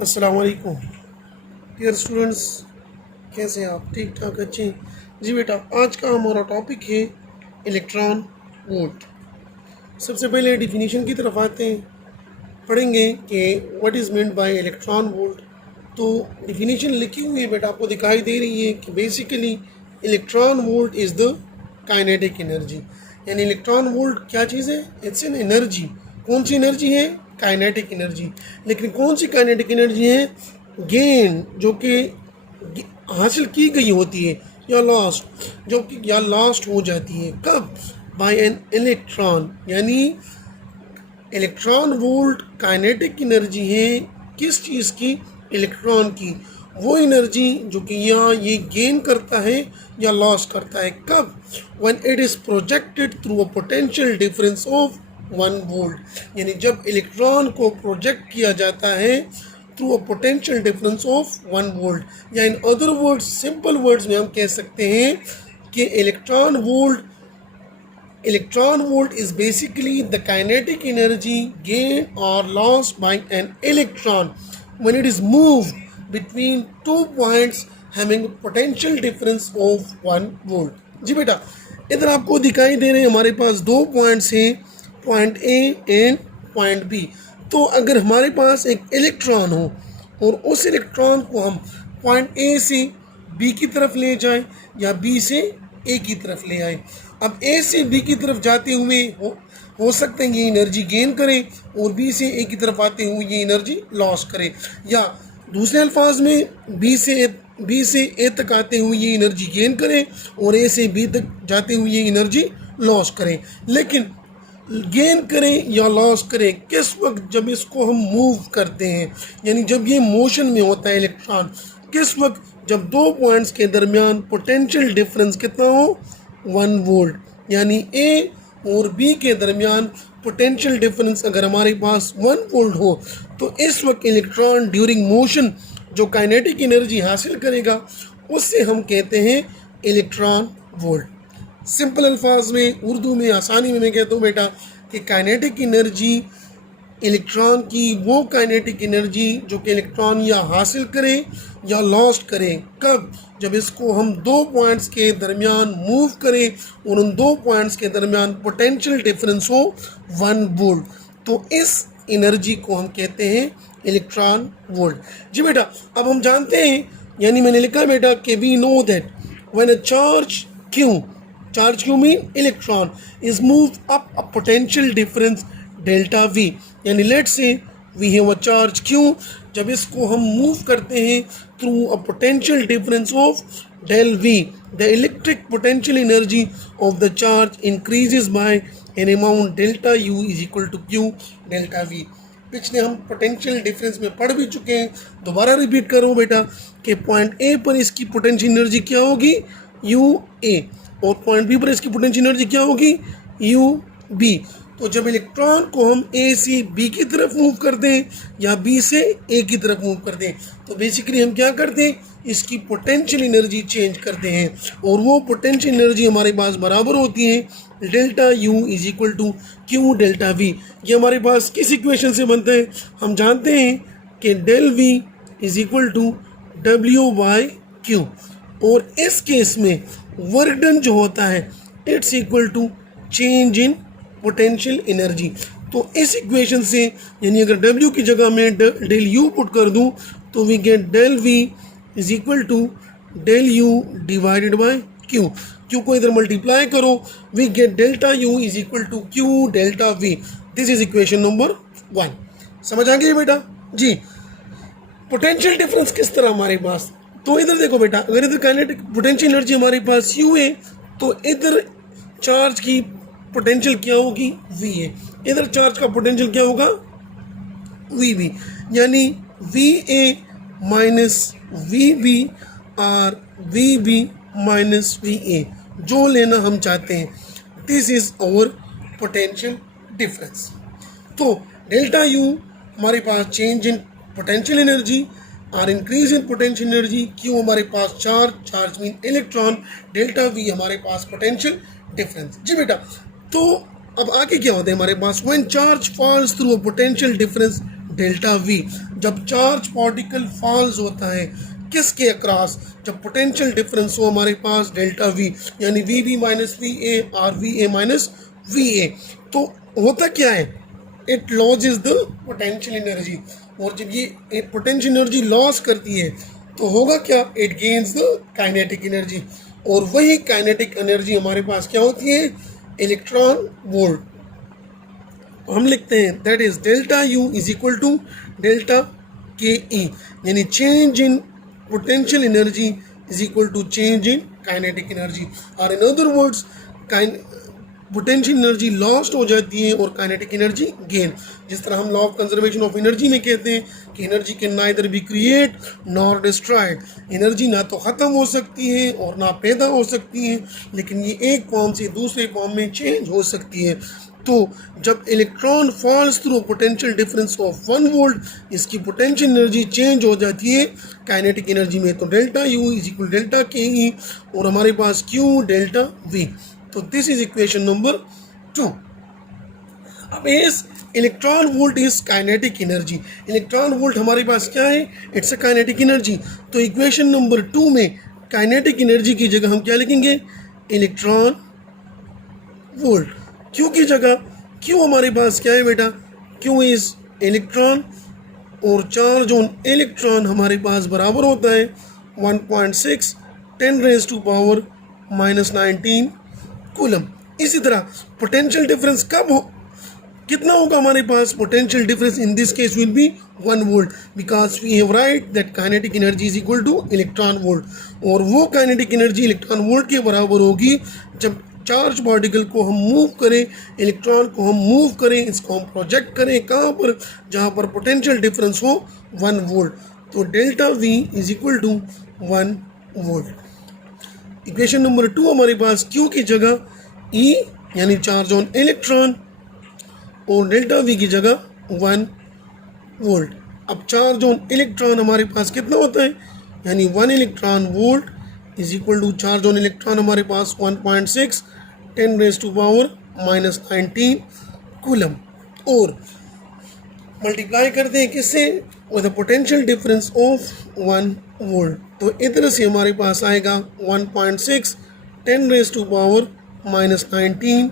अस्सलाम वालेकुम dear students, कैसे हैं आप? ठीक ठाक, अच्छे? जी बेटा, आज का हमारा टॉपिक है इलेक्ट्रॉन वोल्ट। सबसे पहले डिफिनीशन की तरफ आते हैं, पढ़ेंगे कि what is meant by electron volt. तो डिफिनीशन लिखी हुई है बेटा, आपको दिखाई दे रही है कि basically electron volt is the kinetic energy. यानी इलेक्ट्रॉन वोल्ट क्या चीज़ है? It's an energy. कौन सी एनर्जी है? Kinetic energy. लेकिन कौन सी काइनेटिक एनर्जी है? गेन, जो कि हासिल की गई होती है, या लॉस्ट, जो कि या लॉस्ट हो जाती है। कब? By an electron. यानी इलेक्ट्रॉन वोल्ट काइनेटिक एनर्जी है किस चीज़ की? इलेक्ट्रॉन की। वो एनर्जी जो कि या ये गेन करता है या लॉस करता है। कब? When it is projected through a potential difference of 1 volt. यानी जब इलेक्ट्रॉन को प्रोजेक्ट किया जाता है through a potential difference of 1 volt. या in other words, simple words में हम कह सकते हैं कि Electron volt is basically the kinetic energy gained or lost by an electron when it is moved between 2 points having a potential difference of 1 volt. जी बेटा, इधर आपको दिखाई दे रहे हैं हमारे पास 2 पॉइंट्स हैं, point A and point B. तो अगर हमारे पास एक इलेक्ट्रॉन हो और उस इलेक्ट्रॉन को हम पॉइंट ए से बी की तरफ ले जाएं या बी से ए की तरफ ले आए। अब ए से बी की तरफ जाते हुए हो सकते हैं ये एनर्जी गेन करें और बी से ए की तरफ आते हुए ये एनर्जी लॉस करे, या दूसरे अल्फाज में बी से ए तक आते हुए ये एनर्जी गेन करें और ए से बी तक जाते हुए ये एनर्जी लॉस करें। लेकिन गेन करें या लॉस करें किस वक्त? जब इसको हम मूव करते हैं, यानी जब ये मोशन में होता है इलेक्ट्रॉन। किस वक्त? जब 2 पॉइंट्स के दरमियान पोटेंशियल डिफरेंस कितना हो? 1 वोल्ट। यानी ए और बी के दरमियान पोटेंशियल डिफरेंस अगर हमारे पास 1 वोल्ट हो तो इस वक्त इलेक्ट्रॉन ड्यूरिंग मोशन जो काइनेटिक एनर्जी हासिल करेगा उससे हम कहते हैं इलेक्ट्रॉन वोल्ट। सिंपल अल्फाज में, उर्दू में, आसानी में मैं कहता हूँ बेटा कि काइनेटिक एनर्जी इलेक्ट्रॉन की वो काइनेटिक एनर्जी जो कि इलेक्ट्रॉन या हासिल करे या लॉस्ट करें। कब? जब इसको हम 2 पॉइंट्स के दरमियान मूव करें और उन 2 पॉइंट्स के दरमियान पोटेंशियल डिफरेंस हो 1 वोल्ट। तो इस एनर्जी को हम कहते हैं इलेक्ट्रॉन वोल्ट। जी बेटा, अब हम जानते हैं, यानी मैंने लिखा बेटा कि we know that when a charge Q mean electron is moved up a potential difference delta V। यानी let's say we have a charge Q, जब इसको हम मूव करते हैं through a potential difference of del V, the electric potential energy of the charge increases by an amount delta U is equal to Q delta V। पिछले हम potential difference में पढ़ भी चुके हैं, दोबारा रिपीट करूँ बेटा कि पॉइंट ए पर इसकी पोटेंशियल एनर्जी क्या होगी? UA, और पॉइंट बी पर इसकी पोटेंशियल एनर्जी क्या होगी? UB। तो जब इलेक्ट्रॉन को हम ए से बी की तरफ मूव कर दें या बी से ए की तरफ मूव कर दें तो बेसिकली हम क्या करते हैं? इसकी पोटेंशियल एनर्जी चेंज करते हैं, और वो पोटेंशियल एनर्जी हमारे पास बराबर होती है delta U is equal to Q delta V। ये हमारे पास किस इक्वेशन से बनता है? हम जानते हैं कि del V is equal to W/Q, और इस केस में वर्क डन जो होता है it's equal to change in potential energy. तो इस इक्वेशन से, यानी अगर W की जगह मैं डेल U पुट कर दूं तो we get del V is equal to del U divided by Q। Q को इधर मल्टीप्लाई करो, we get delta U is equal to Q delta V। This is equation number 1। समझ आ गई बेटा? जी, potential difference किस तरह हमारे पास? तो इधर देखो बेटा, अगर इधर काइनेटिक पोटेंशियल एनर्जी हमारे पास U है तो इधर चार्ज की पोटेंशियल क्या होगी? V है। इधर चार्ज का पोटेंशियल क्या होगा? VB। यानी VA माइनस VB और VB माइनस VA, जो लेना हम चाहते हैं। This is our potential difference. तो डेल्टा U हमारे पास चेंज इन पोटेंशियल एनर्जी और increase in potential energy. Q हमारे पास charge mean electron, delta V हमारे पास पोटेंशियल डिफरेंस। जी बेटा, तो अब आगे क्या होता है हमारे पास? When charge falls through a potential difference delta V. जब चार्ज पार्टिकल फॉल्स होता है किसके अक्रॉस, जब पोटेंशियल डिफरेंस हो हमारे पास डेल्टा वी, यानी V B minus V A और V A minus V A, तो होता क्या है, it loses the potential energy. और जब ये पोटेंशियल एनर्जी लॉस करती है तो होगा क्या, it gains the kinetic energy. और वही काइनेटिक एनर्जी हमारे पास क्या होती है, इलेक्ट्रॉन वोल्ट। हम लिखते हैं that is delta U is equal to delta K E, यानी change in potential energy is equal to change in kinetic energy, or in other words potential energy lost हो जाती है और काइनेटिक एनर्जी गेन। जिस तरह हम law of conservation of energy में कहते हैं कि energy can neither be create nor destroyed, energy ना तो ख़त्म हो सकती है और ना पैदा हो सकती है, लेकिन ये एक फॉर्म से दूसरे फॉर्म में चेंज हो सकती है। तो जब electron falls through potential difference of 1 volt, इसकी पोटेंशियल एनर्जी चेंज हो जाती है काइनेटिक एनर्जी में। तो delta U is equal delta K E और हमारे पास क्यू डेल्टा वी। तो दिस इज इक्वेशन नंबर 2। अब इस electron volt is kinetic energy, electron volt हमारे पास क्या है, इट्स अ काइनेटिक एनर्जी। तो इक्वेशन नंबर 2 में काइनेटिक एनर्जी की जगह हम क्या लिखेंगे, इलेक्ट्रॉन वोल्ट। क्यू की जगह, क्यू हमारे पास क्या है बेटा, क्यू इज इलेक्ट्रॉन और चार्ज ऑन इलेक्ट्रॉन हमारे पास बराबर होता है 1.6 10⁻⁻⁻19 कूलम। इसी तरह पोटेंशियल डिफरेंस कब हो, कितना होगा हमारे पास, potential difference in this case will be 1 volt, because we have right that kinetic energy is equal to electron volt. और वो काइनेटिक एनर्जी इलेक्ट्रॉन वोल्ट के बराबर होगी जब चार्ज पार्टिकल को हम मूव करें, इलेक्ट्रॉन को हम मूव करें, इसको हम प्रोजेक्ट करें कहाँ पर, जहाँ पर पोटेंशियल डिफरेंस हो 1 वोल्ट। तो delta V is equal to 1 volt. Equation number 2 हमारे पास क्यू की जगह ई यानी चार्ज ऑन इलेक्ट्रॉन और डेल्टा वी की जगह 1 वोल्ट। अब चार्ज ऑन इलेक्ट्रॉन हमारे पास कितना होता है, यानी 1 electron volt is equal to charge on electron हमारे पास 1.6 10⁻⁻19 कूलम। और मल्टीप्लाई करते हैं किससे, with the potential difference of 1 volt. तो इधर से हमारे पास आएगा 1.6 10⁻⁻19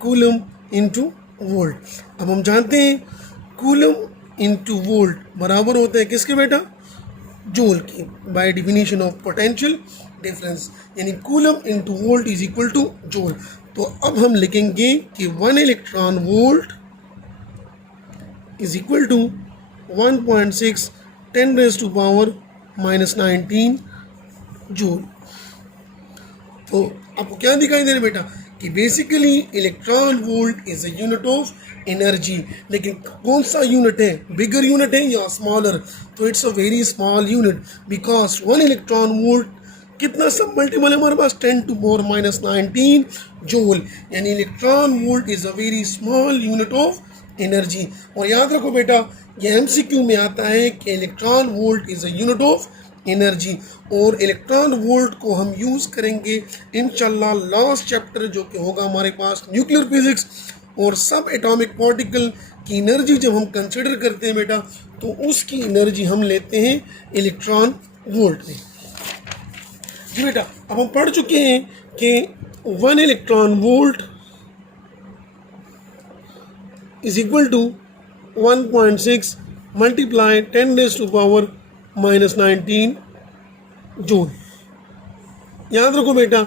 कूलम इंटू वोल्ट। अब हम जानते हैं कूलम इंटू वोल्ट बराबर होता है किसके बेटा, जूल की, by definition of potential difference, यानी coulomb into volt is equal to joule. तो अब हम लिखेंगे कि 1 electron volt is equal to 1.6 10⁻⁻19 joule. तो आपको क्या दिखाई दे रहा है बेटा, कि basically electron volt is a unit of energy, लेकिन कौन सा यूनिट है, बिगर यूनिट है या स्मॉलर, तो it's a very small unit, because 1 electron volt कितना सब मल्टीपल है हमारे पास 10⁻⁻19 जूल, यानी electron volt is a very small unit of energy. और याद रखो बेटा, ये एमसीक्यू में आता है कि electron volt is a unit of energy, और इलेक्ट्रॉन वोल्ट को हम यूज़ करेंगे इंशाल्लाह लास्ट चैप्टर जो कि होगा हमारे पास न्यूक्लियर फिजिक्स। और सब एटॉमिक पार्टिकल की एनर्जी जब हम कंसिडर करते हैं बेटा, तो उसकी एनर्जी हम लेते हैं इलेक्ट्रॉन वोल्ट में। जी बेटा, अब हम पढ़ चुके हैं कि 1 electron volt is equal to 1.6 multiply 10⁻⁻19 joule. याद रखो बेटा,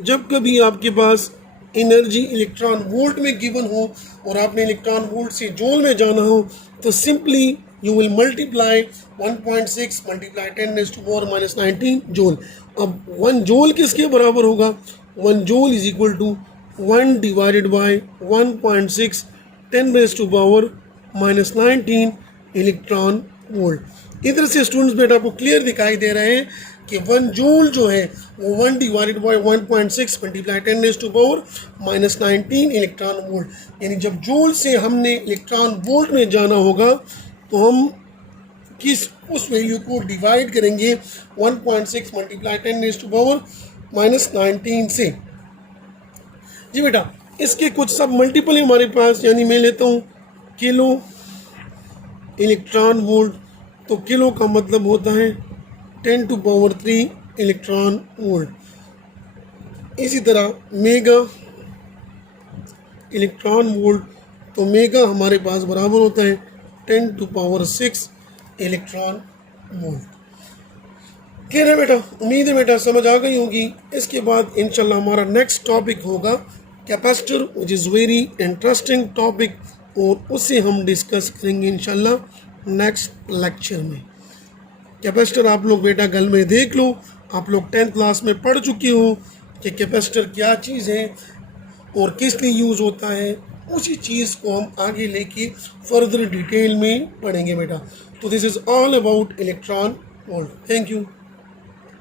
जब कभी आपके पास एनर्जी इलेक्ट्रॉन वोल्ट में गिवन हो और आपने इलेक्ट्रॉन वोल्ट से जूल में जाना हो, तो simply you will multiply 1.6 multiply 10⁻⁻19 joule. अब 1 जूल किसके बराबर होगा, 1 joule is equal to 1 divided by 1.6 10⁻⁻19 electron volt. इधर से स्टूडेंट्स बेटा आपको क्लियर दिखाई दे रहे हैं कि 1 जूल जो है वो 1 divided by 1.6 multiply 10⁻⁻19 electron volt, यानी जब जूल से हमने इलेक्ट्रॉन वोल्ट में जाना होगा तो हम किस उस वैल्यू को डिवाइड करेंगे 1.6 मल्टीप्लाई 10⁻⁻19 से। जी बेटा, इसके कुछ सब मल्टीपल है हमारे पास, यानी मैं लेता हूँ किलो इलेक्ट्रॉन वोल्ट, तो किलो का मतलब होता है 10⁻³ इलेक्ट्रॉन वोल्ट। इसी तरह मेगा इलेक्ट्रॉन वोल्ट, तो मेगा हमारे पास बराबर होता है 10⁶ इलेक्ट्रॉन वोल्ट। क्लियर है बेटा? उम्मीद है बेटा समझ आ गई होगी। इसके बाद इंशाल्लाह हमारा नेक्स्ट टॉपिक होगा capacitor, which is very interesting topic, और उससे हम डिस्कस करेंगे इंशाल्लाह नेक्स्ट लेक्चर में। कैपेसिटर आप लोग बेटा घर में देख लो, आप लोग 10th क्लास में पढ़ चुके हो कि कैपेसिटर क्या चीज़ है और किस लिए यूज़ होता है। उसी चीज़ को हम आगे लेके फर्दर डिटेल में पढ़ेंगे बेटा। तो this is all about electron volt. Thank you.